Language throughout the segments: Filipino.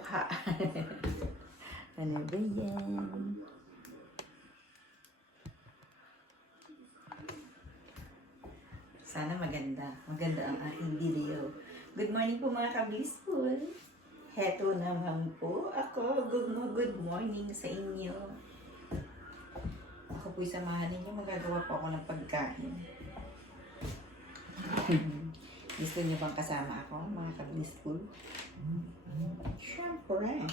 mukha. Ano ba yan? Sana maganda. Maganda ang ating video. Good morning po mga ka-blissful. Heto naman po ako. Good morning sa inyo. Ako po'y samahan ninyo. Magagawa po ako ng pagkain. Gusto niyo bang kasama ako mga ka-blissful? Siyempre.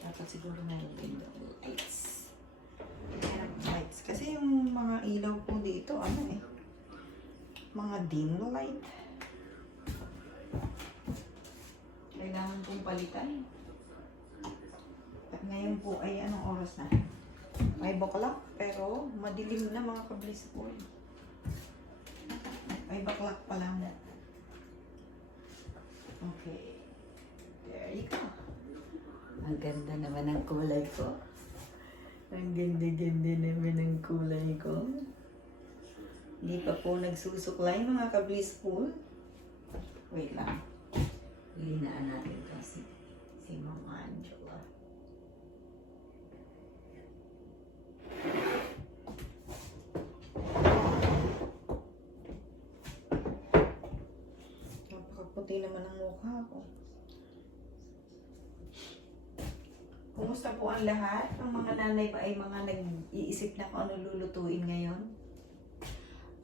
Dapat siguro meron window lights. Lights. Kasi yung mga ilaw po dito, mga dim light. Kailangan pong palitan. At ngayon po ay anong oras na? 5 o'clock, pero madilim na mga ka-blissful. 5 o'clock pa lang. Okay. There you go. Ang ganda naman ng kulay ko. Ang ganda-ganda naman ng kulay ko. Hindi pa po nagsusuklay mga ka-blissful. Wait lang. Linaan natin ito si Mama Angela. Napakaputi naman ang mukha ko. Kumusta po ang lahat? Ang mga nanay pa ay mga nag-iisip na kung ano lulutuin ngayon.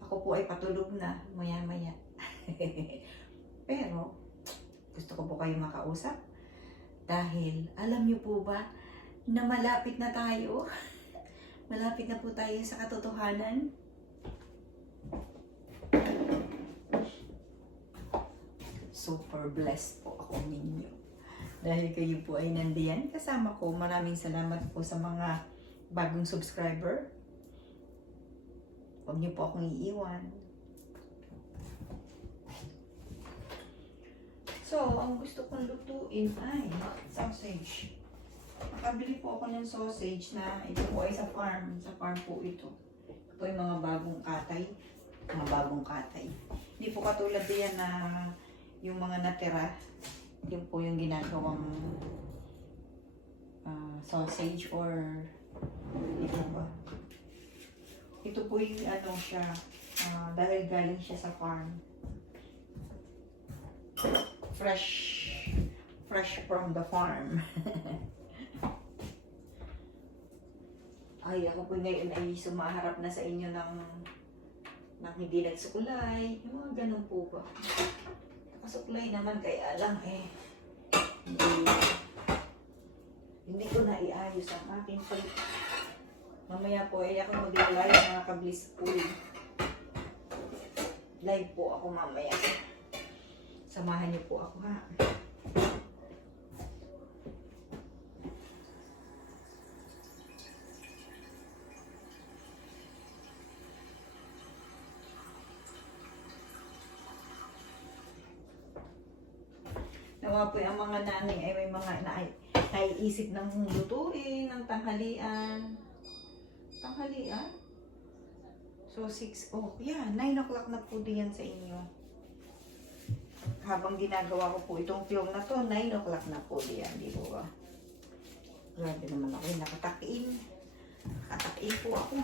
Ako po ay patulog na, maya-maya. Pero, gusto ko po kayo makausap. Dahil, alam niyo po ba, na malapit na tayo. Malapit na po tayo sa katotohanan. Super blessed po ako ninyo. Dahil kayo po ay nandiyan kasama ko. Maraming salamat po sa mga bagong subscriber. Huwag niyo po akong iiwan. So, ang gusto kong lutuin ay sausage. Nakabili po ako ng sausage na ito po ay sa farm. Sa farm po ito. Ito ay mga bagong katay. Mga bagong katay. Hindi po katulad diyan na yung mga natira. Yun po yung ginagawang sausage or ito ba? Ito po yung siya, dahil galing siya sa farm. Fresh from the farm. Ay, ako po ngayon ay sumaharap na sa inyo ng hindi nagsukulay. Yung mga ganun po ba? Kasuklay naman kaya lang hindi ko na iayos ang aking mamaya po ay ako mag-live mga ka-blissful. Live po ako mamaya. Samahan niyo po ako ha. Nawa po ang mga nanay ay may mga naiisip ng lutuin, ng tanghalian. Tanghalian? So, 9 o'clock na po diyan sa inyo. Habang ginagawa ko po itong film na to, 9 o'clock na po diyan, di po ba? Grabe naman ako, nakatakin. Nakatakin po ako.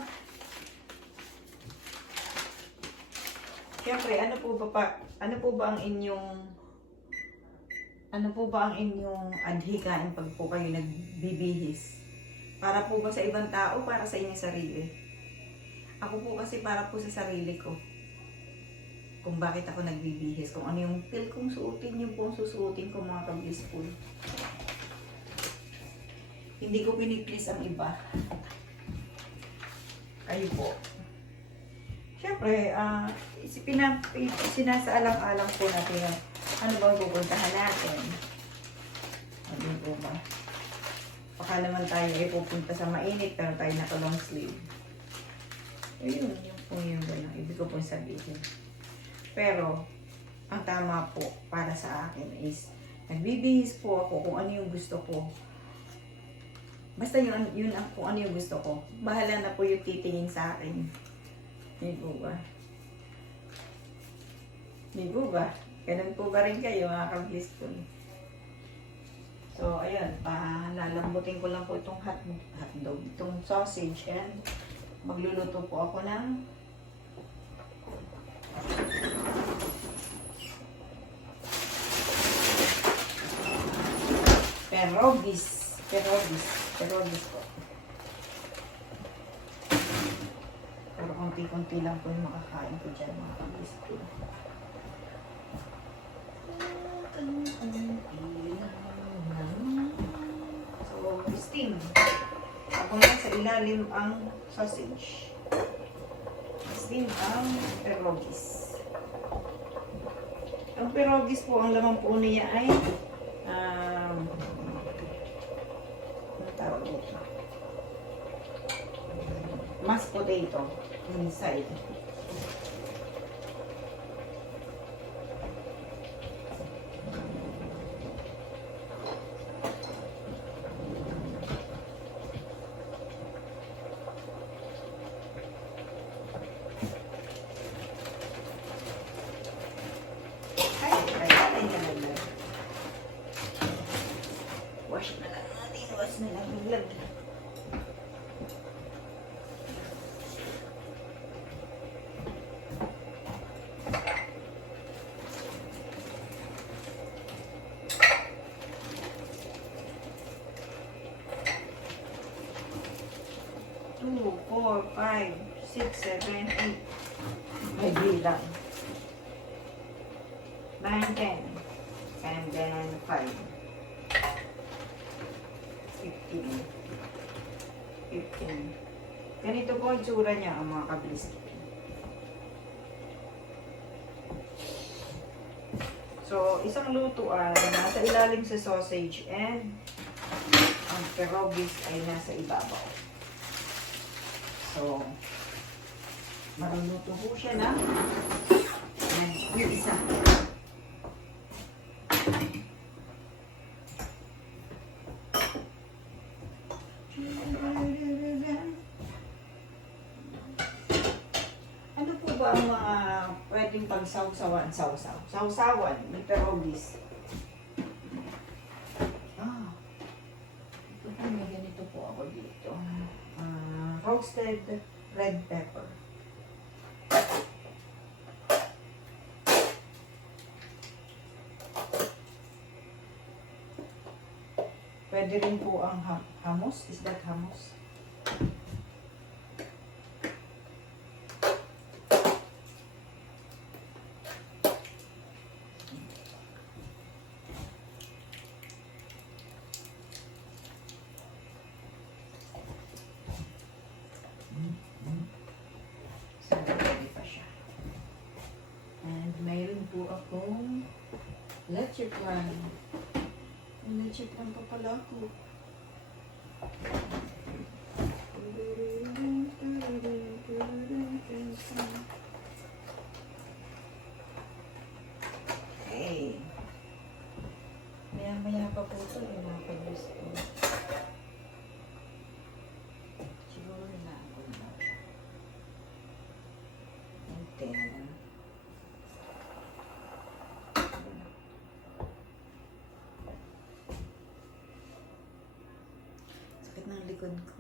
Siyempre, ano po ba ang inyong adhikain pag po kayo nagbibihis? Para po ba sa ibang tao, para sa inyong sarili? Ako po kasi para po sa sarili ko. Kung bakit ako nagbibihis, kung ano yung feel kong suotin, yung po susuotin ko mga ka-blissful. Hindi ko piniplis ang iba. Kayo po. Siyempre, sinasaalang-alang po natin ano ba pupuntahan natin? Ano po ba? Baka naman tayo ay pupunta sa mainit pero tayo naka-long sleeve. Yun po yung gano'n. Ibig ko po sabihin. Pero, ang tama po para sa akin is nagbibihis po ako kung ano yung gusto ko. Basta yun ang kung ano yung gusto ko. Bahala na po yung titingin sa akin. Hindi po ba? Hindi po ba? Ganun po ba rin kayo, mga kablis ko? So, ayun, lalambutin ko lang po itong hotdog, itong sausage, and magluluto po ako ng Perogis po. Pero konti-konti lang po yung makakain ko dyan, mga kablis ko. So, steam. Ako na sa ilalim ang sausage. Steam ang perogis. Ang perogis po, ang laman po niya ay ano tawag dito? Mashed potato inside. Wash na lang natin. Wash na lang. Vlog. Two, 4, 5, 6, 7, 8. May bilang. 9, 10. And then 5. 15. Ganito po ang tsura niya, ang mga kablis. So, isang lutuan, nasa ilalim sa sausage and ang perogis ay nasa ibabaw. So, maruluto po siya na yung isa. Ano po ba ang mga pwedeng pagsawsawan? Sawsawan ni perogis. Ito po, may ganito po ako dito. Roasted red pepper. Pwede rin po ang hummus. Is that hummus? Pwede pa siya. And mayroon po akong leche plan. Leche plan pa pala ako. Okay. Maya-maya pa po ito yung mga pag-use ko. Siguro na ako na. And then, sakit ng likod ko.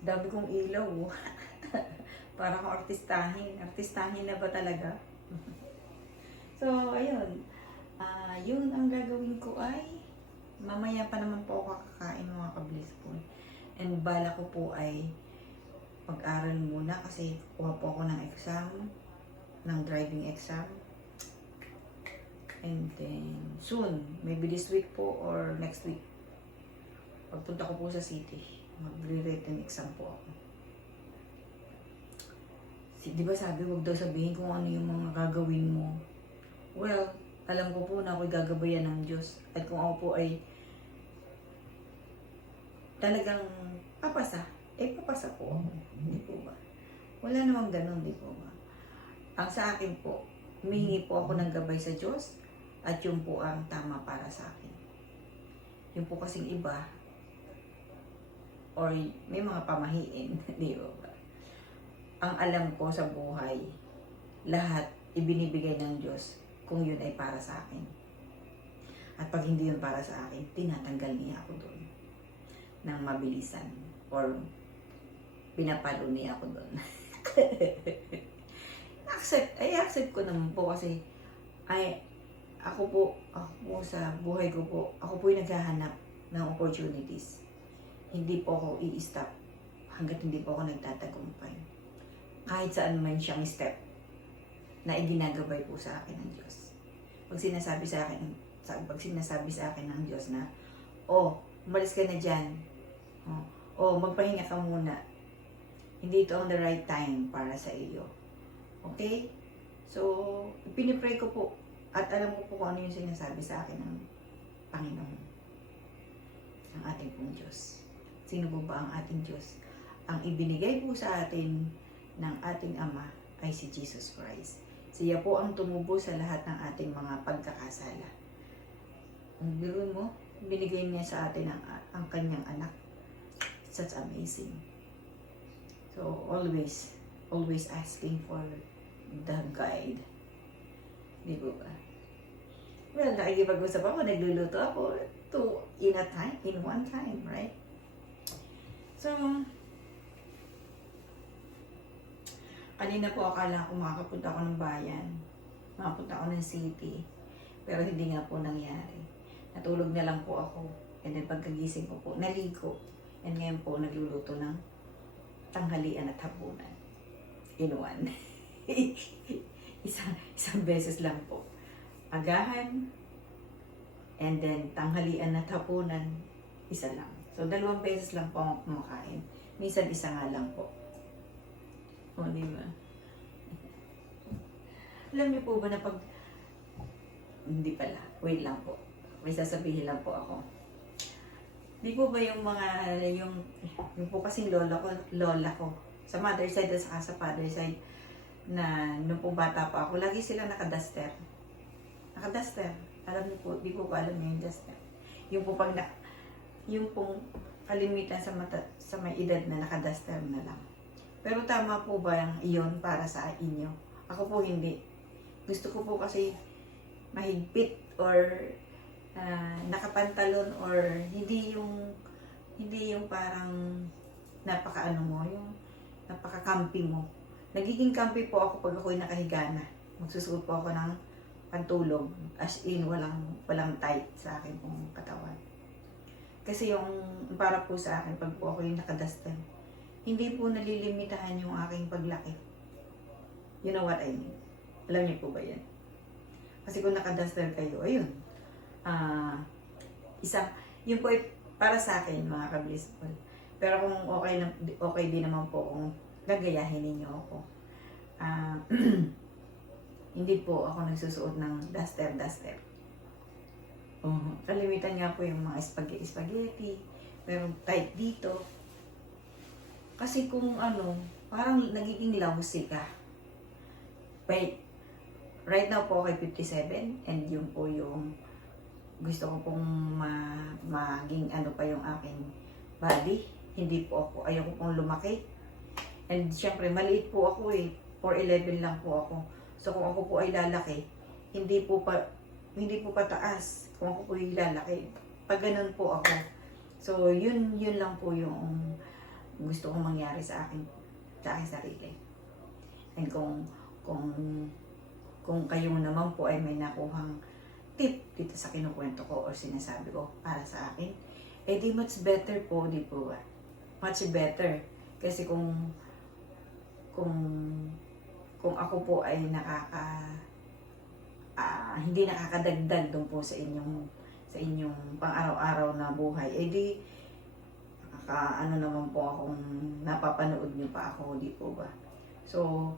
Dami kong ilaw. Para akong artistahin. Artistahin na ba talaga? So, ayun. Yun ang gagawin ko ay mamaya pa naman po ako kakain, mga kablis po. And bala ko po ay mag-aral muna kasi kuha po ako ng exam, ng driving exam. And then, soon, maybe this week po or next week, pagpunta ko po sa city, mag-rewritten exam po ako. Di ba sabi, huwag daw sabihin kung ano yung mga gagawin mo. Well, alam ko po na ako'y gagabayan ng Diyos. At kung ako po ay talagang papasa, papasa po ako. Hindi po ba? Wala namang ganun, di po ba? Ang sa akin po, humingi po ako ng gabay sa Diyos at yun po ang tama para sa akin. Yun po kasing iba, or may mga pamahiin, di ba? Ang alam ko sa buhay, lahat ibinibigay ng Diyos kung yun ay para sa akin. At pag hindi yun para sa akin, tinatanggal niya ako doon ng mabilisan or pinapalo niya ako doon. I accept ko naman po kasi ako po sa buhay ko po, ako po yung naghahanap ng opportunities. Hindi po ako i-stop hanggat hindi po ako nagtatagumpay. Kahit saan man siyang step na iginagabay po sa akin ng Diyos. Pag sinasabi sa akin ng Diyos na, umalis ka na dyan. Magpahinga ka muna. Hindi ito ang the right time para sa iyo. Okay? So, pinipray ko po at alam ko po kung ano yung sinasabi sa akin ng Panginoon. Ang ating pong Diyos. Sino po ba ang ating Diyos? Ang ibinigay po sa atin ng ating Ama ay si Jesus Christ. Siya po ang tumubo sa lahat ng ating mga pagkakasala. Ang biro mo, binigay niya sa atin ang kanyang anak. That's amazing. So, always asking for the guide. Di ba ba? Well, nakikipag-usap ako, nagluluto ako in one time, right? So, kanina po akala ko makakapunta ako ng bayan. Makapunta ako ng city. Pero hindi nga po nangyari. Natulog na lang po ako. And then pagkagising ko po, naligo. And ngayon po, nagluluto ng tanghalian at hapunan. In one. isang beses lang po. Agahan. And then tanghalian at hapunan. Isa lang. So, 2 beses lang po ako kumakain. Minsan isa nga lang po. Di ba? Alam niyo po ba na hindi pala, wait lang po. May sasabihin lang po ako. Di po ba yung po kasing lola ko, sa mother side at saka sa father side, na nung po bata pa ako, lagi silang nakaduster. Nakaduster. Alam niyo po, di po ba alam niyo yung duster? Yung pong kalimitan sa may edad na nakaduster na lang. Pero tama po ba iyon para sa inyo? Ako po hindi. Gusto ko po kasi mahigpit or nakapantalon or hindi yung parang yung napaka-campy mo. Nagiging campy po ako pag ako'y nakahiga na. Magsusuot po ako ng pantulog. As in, walang tight sa akin pong katawan. Kasi yung para po sa akin, pag po ako'y nakaduster, hindi po nalilimitahan yung aking paglaki. You know what I mean? Alam niyo po ba yan? Kasi kung nakaduster kayo, ayun. Yun po ay para sa akin, mga ka-blissful. Pero kung okay din naman po kung gagayahin ninyo ako. Hindi po ako nagsusuot ng duster. Kalimitan nga po yung mga spaghetti. Pero tight dito. Kasi kung parang nagiging lousy ka. Right now po ako 57 and yun po yung gusto ko pong maging pa yung aking body. Hindi po ako, ayaw ko pong lumaki. And syempre, maliit po ako 4'11 lang po ako. So kung ako po ay lalaki, hindi po pataas. Kung ako po ay lalaki, pag ganun po ako. So yun lang po yung gusto kong mangyari sa akin sarili. And kung kayo naman po ay may nakuhang tip dito sa kinukwento ko or sinasabi ko para sa akin, di much better po, di po ba? Much better. Kasi kung ako po ay hindi nakakadagdag doon po sa inyong pang-araw-araw na buhay, di naman po akong napapanood niyo pa ako, di po ba? So,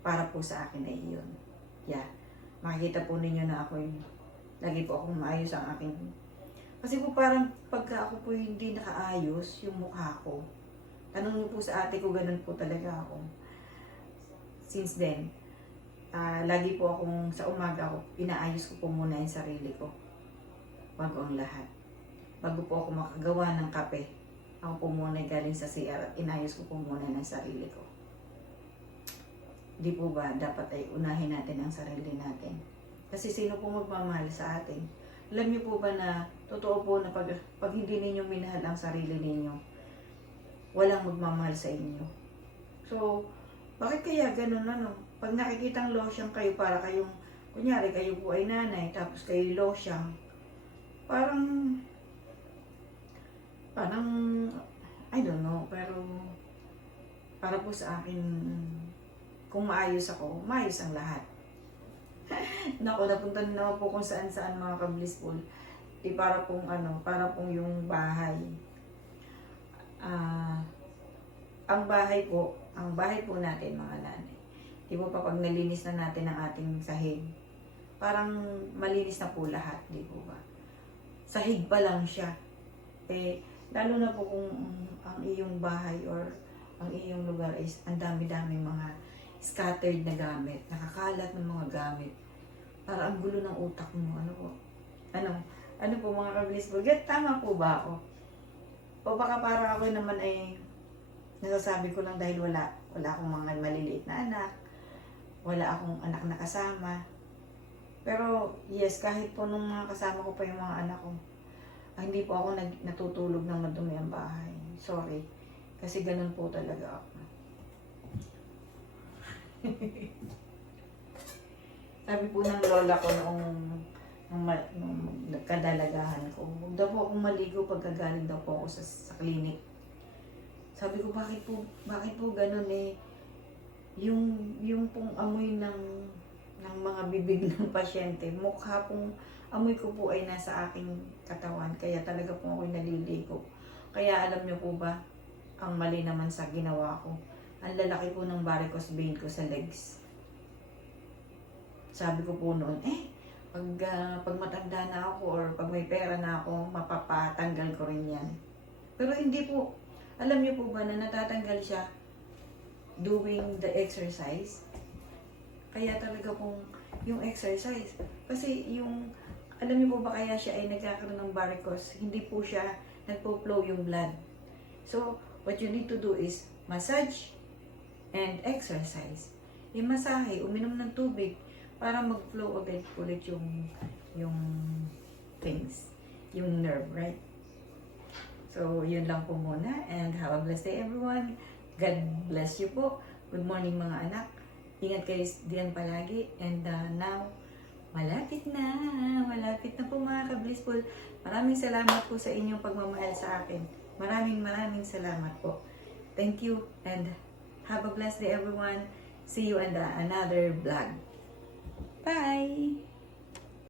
para po sa akin ay yun. Yeah. Makikita po ninyo na lagi po akong maayos ang aking. Kasi po parang pagka ako po hindi nakaayos yung mukha ko, tanong niyo po sa ate ko, ganun po talaga ako. Since then, lagi po akong sa umaga inaayos ko po muna yung sarili ko. Bago ang lahat. Bago po ako makagawa ng kape. Ako po muna galing sa CR at inayos ko po muna ng sarili ko. Di po ba, dapat ay unahin natin ang sarili natin. Kasi sino po magmamahal sa atin? Alam niyo po ba na, totoo po na pag hindi ninyo minahal ang sarili ninyo, walang magmamahal sa inyo. So, bakit kaya ganun ano? Pag nakikitang losyang kayo, para kayong, kunyari kayo po ay nanay, tapos kayo losyang, parang, I don't know, pero, para po sa akin, kung maayos ako, maayos ang lahat. Naku, napunta na naman po kung saan-saan mga ka-blissful. Di para pong para pong yung bahay. Ang bahay po natin mga nanay. Di po pa pag nalinis na natin ang ating sahig, parang malinis na po lahat, di po ba? Sahig pa lang siya. Eh, lalo na po kung ang iyong bahay or ang iyong lugar is ang dami-dami mga scattered na gamit, nakakalat ng mga gamit. Para ang gulo ng utak mo, ano po? Ano po mga ka-blissful? Tama po ba ako? O baka para ako naman ay nasasabi ko lang dahil wala akong mga maliliit na anak, wala akong anak na kasama. Pero yes, kahit po nung mga kasama ko pa yung mga anak ko, hindi po ako natutulog ng madumi ang bahay. Sorry. Kasi ganun po talaga ako. Sabi po ng lola ko nung nagkadalagahan ko, huwag daw po akong maligo pagkagaling daw po ako sa clinic. Sabi ko, bakit po ganun eh? Yung pong amoy ng mga bibig ng pasyente, mukha pong amoy ko po ay nasa aking katawan. Kaya talaga po ako'y naliligo. Kaya alam niyo po ba, ang mali naman sa ginawa ko, ang lalaki po ng varicose vein ko sa legs. Sabi ko po noon, pag matanda na ako or pag may pera na ako, mapapatanggal ko rin yan. Pero hindi po. Alam niyo po ba na natatanggal siya doing the exercise? Kaya talaga pong yung exercise. Kasi alam niyo po ba kaya siya ay nagkakaroon ng varicose? Hindi po siya nagpo-flow yung blood. So, what you need to do is massage and exercise. Yung masahe, uminom ng tubig para mag-flow agad ulit yung things, yung nerve, right? So, yun lang po muna and have a blessed day everyone. God bless you po. Good morning mga anak. Ingat kayo diyan palagi and now, malapit na po mga ka-blissful. Maraming salamat po sa inyong pagmamahal sa akin. Maraming salamat po. Thank you and have a blessed day everyone. See you in another vlog. Bye!